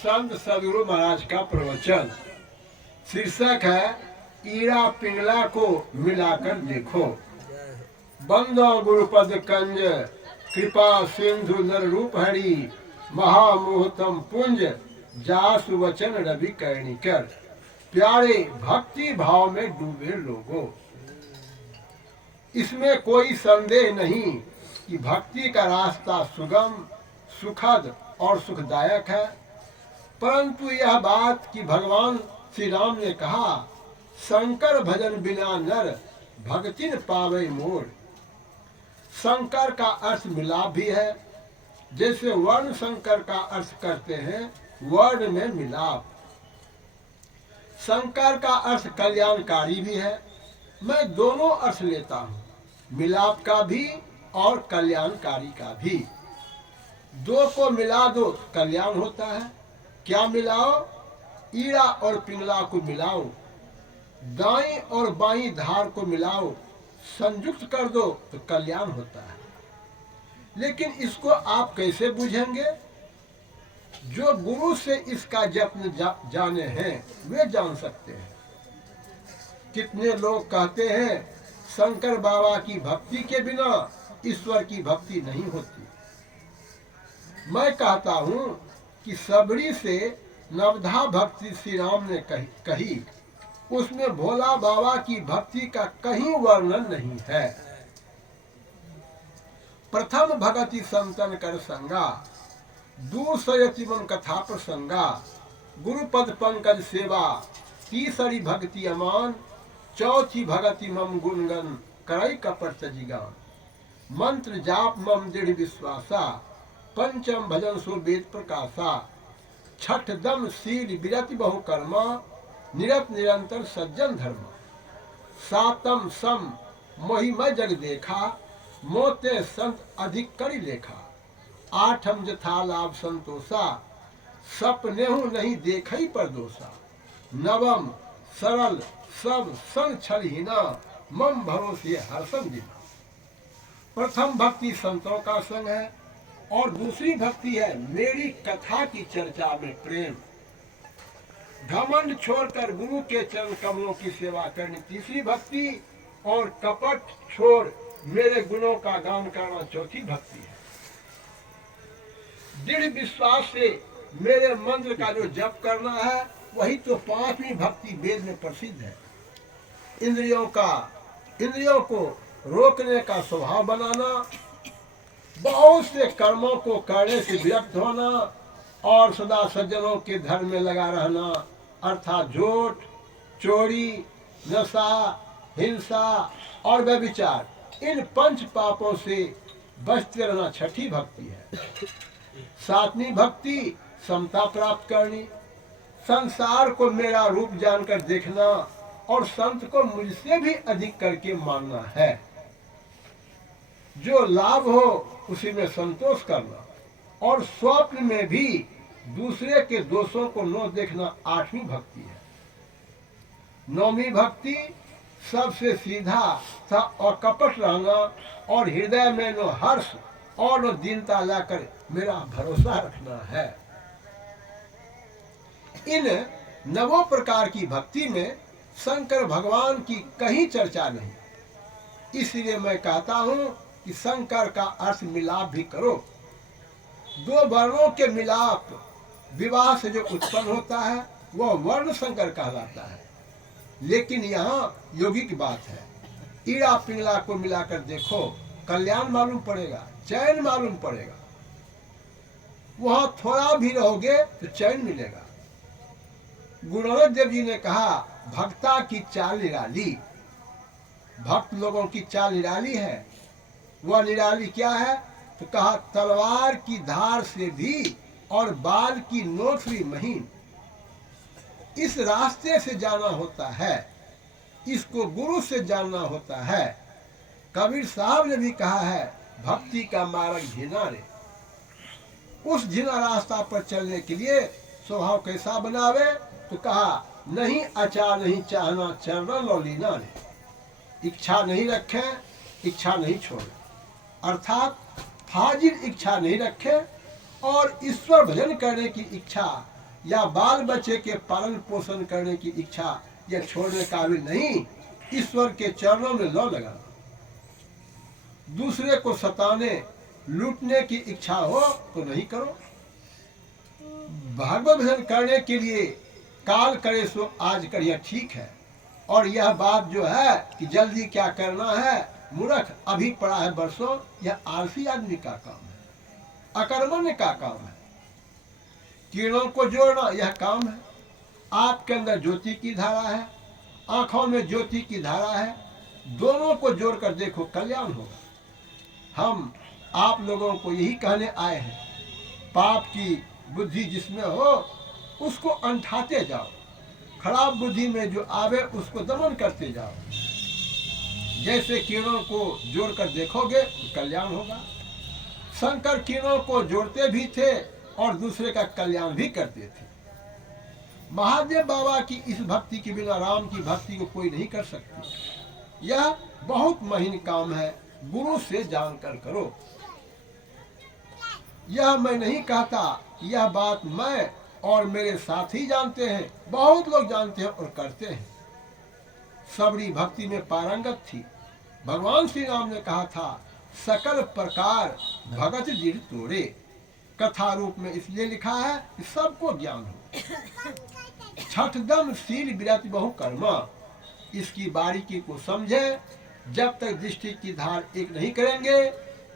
संत सदगुरु महाराज का प्रवचन। शीर्षक है ईड़ा पिंगला को मिलाकर देखो। बंदो गुरुपद कंज कृपा सिंधु नर रूप हरि महामोहतम पुंज जासु वचन रवि कर्णिकर। प्यारे भक्ति भाव में डूबे लोगों, इसमें कोई संदेह नहीं कि भक्ति का रास्ता सुगम, सुखद और सुखदायक है। परंतु यह बात कि भगवान श्री राम ने कहा, शंकर भजन बिना नर भक्ति न पावे मोर। शंकर का अर्थ मिलाप भी है। जैसे वर्ण शंकर का अर्थ करते हैं, वर्ण में मिलाप। शंकर का अर्थ कल्याणकारी भी है। मैं दोनों अर्थ लेता हूँ, मिलाप का भी और कल्याणकारी का भी। दो को मिला दो कल्याण होता है। क्या मिलाओ? ईड़ा और पिंगला को मिलाओ, दाई और बाई धार को मिलाओ, संयुक्त कर दो तो कल्याण होता है। लेकिन इसको आप कैसे बुझेंगे? जो गुरु से इसका जत्न जाने हैं वे जान सकते हैं। कितने लोग कहते हैं शंकर बाबा की भक्ति के बिना ईश्वर की भक्ति नहीं होती। मैं कहता हूँ कि सबरी से नवधा भक्ति श्री राम ने कही, उसमें भोला बाबा की भक्ति का कहीं वर्णन नहीं है। प्रथम भगति संतन कर संगा, दूसरति मन कथा प्रसंगा। गुरुपद पंकज सेवा, तीसरी भक्ति अमान, चौथी भगति मम गुणगन करई कपट जिगान। मंत्र जाप मम दृढ़ विश्वासा, पंचम भजन सो वेद प्रकाशा। छठ दम शील विरति बहु कर्मा, निरत निरंतर सज्जन धर्म। सातम सम मोहिमय जग देखा, मोते संत अधिक करी लेखा। आठम जथा लाभ संतोषा, सपनेहु नहीं देखई पर दोषा। नवम सरल सब संग छल हीना, मम भरोसे हर्षम दिना। प्रथम भक्ति संतों का संग है और दूसरी भक्ति है मेरी कथा की चर्चा में प्रेम। घमंड छोड़कर गुरु के चरण कमलों की सेवा करनी तीसरी भक्ति, और कपट छोड़ मेरे गुणों का गान करना चौथी भक्ति है। दृढ़ विश्वास से मेरे मंत्र का जो जप करना है वही तो पांचवी भक्ति वेद में प्रसिद्ध है। इंद्रियों को रोकने का स्वभाव बनाना, बहुत से कर्मों को करने से विरक्त होना और सदा सज्जनों के धर्म में लगा रहना, अर्थात झूठ, चोरी, नशा, हिंसा और व्यभिचार, इन पंच पापों से बचते रहना छठी भक्ति है। सातवीं भक्ति समता प्राप्त करनी, संसार को मेरा रूप जानकर देखना और संत को मुझसे भी अधिक करके मानना है। जो लाभ हो उसी में संतोष करना और स्वप्न में भी दूसरे के दोषों को न देखना आठवीं भक्ति है। नौवीं भक्ति सबसे सीधा और कपट रहना और हृदय में न हर्ष और न दीनता लाकर मेरा भरोसा रखना है। इन नवों प्रकार की भक्ति में शंकर भगवान की कहीं चर्चा नहीं। इसलिए मैं कहता हूँ कि शंकर का अर्थ मिलाप भी करो। दो वर्णों के मिलाप विवाह से जो उत्पन्न होता है वह वर्ण शंकर कहलाता है। लेकिन यहाँ योगी की बात है, ईड़ा पिंगला को मिलाकर देखो, कल्याण मालूम पड़ेगा, चैन मालूम पड़ेगा। वहां थोड़ा भी रहोगे तो चैन मिलेगा। गुरु नानक देव जी ने कहा, भक्ता की चाल निराली। भक्त लोगों की चाल निराली है। वह निराली क्या है? तो कहा, तलवार की धार से भी और बाल की नोक भी महीन। इस रास्ते से जाना होता है, इसको गुरु से जानना होता है। कबीर साहब ने भी कहा है, भक्ति का मार्ग झिना रे। उस झिना रास्ता पर चलने के लिए स्वभाव कैसा बनावे? तो कहा, नहीं अचा नहीं चाहना चरण लो लीना रे। इच्छा नहीं रखे, इच्छा नहीं छोड़े, अर्थात हाजिर इच्छा नहीं रखे और ईश्वर भजन करने की इच्छा या बाल बच्चे के पालन पोषण करने की इच्छा या छोड़ने काबिल नहीं, ईश्वर के चरणों में लौ लगाना। दूसरे को सताने लूटने की इच्छा हो तो नहीं करो। भागवत भजन करने के लिए काल करे सो आज कर, यह ठीक है। और यह बात जो है कि जल्दी क्या करना है, मूर्ख अभी पड़ा है बरसों, यह आलसी आदमी का काम है, अकर्मण्य का काम है। किरणों को जोड़ना यह काम है। आपके अंदर ज्योति की धारा है, आंखों में ज्योति की धारा है, दोनों को जोड़कर देखो, कल्याण होगा। हम आप लोगों को यही कहने आए हैं, पाप की बुद्धि जिसमें हो उसको अंठाते जाओ, खराब बुद्धि में जो आवे उसको दमन करते जाओ। जैसे किरणों को जोड़कर देखोगे कल्याण होगा। शंकर किरणों को जोड़ते भी थे और दूसरे का कल्याण भी करते थे। महादेव बाबा की इस भक्ति के बिना राम की भक्ति को कोई नहीं कर सकती। यह बहुत महीन काम है, गुरु से जानकर करो। यह मैं नहीं कहता, यह बात मैं और मेरे साथी जानते हैं, बहुत लोग जानते हैं और करते हैं। सबरी भक्ति में पारंगत थी। भगवान श्री राम ने कहा था, सकल प्रकार भगत जिर तोड़े। कथा रूप में इसलिए लिखा है कि सबको ज्ञान हो। छठदम शील विरत बहु कर्मा, इसकी बारीकी को समझे। जब तक दृष्टि की धार एक नहीं करेंगे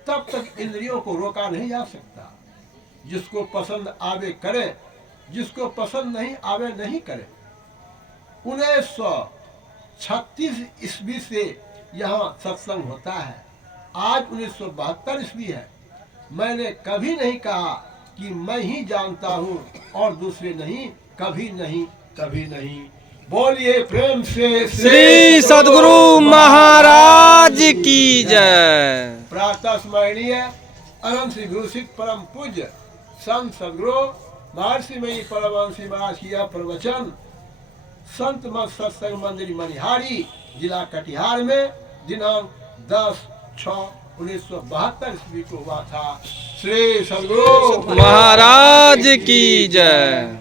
तब तक इंद्रियों को रोका नहीं जा सकता। जिसको पसंद आवे करे, जिसको पसंद नहीं आवे नहीं करे। 1936 ईस्वी से यहाँ सत्संग होता है, आज 1972 ईस्वी है। मैंने कभी नहीं कहा कि मैं ही जानता हूँ और दूसरे नहीं, कभी नहीं, कभी नहीं। बोलिए प्रेम से श्री सद्गुरु महाराज की जय। प्रातः स्मरणीय अनंत श्री गुरुसिक परम पूज्य संत सद्गुरु महर्षि मई परमहंस महाराज की यह प्रवचन संत मत सत्संग मंदिर मनिहारी, जिला कटिहार में दिनांक 10/6/1972 ईस्वी को हुआ था। श्री सद्गुरु महाराज की जय।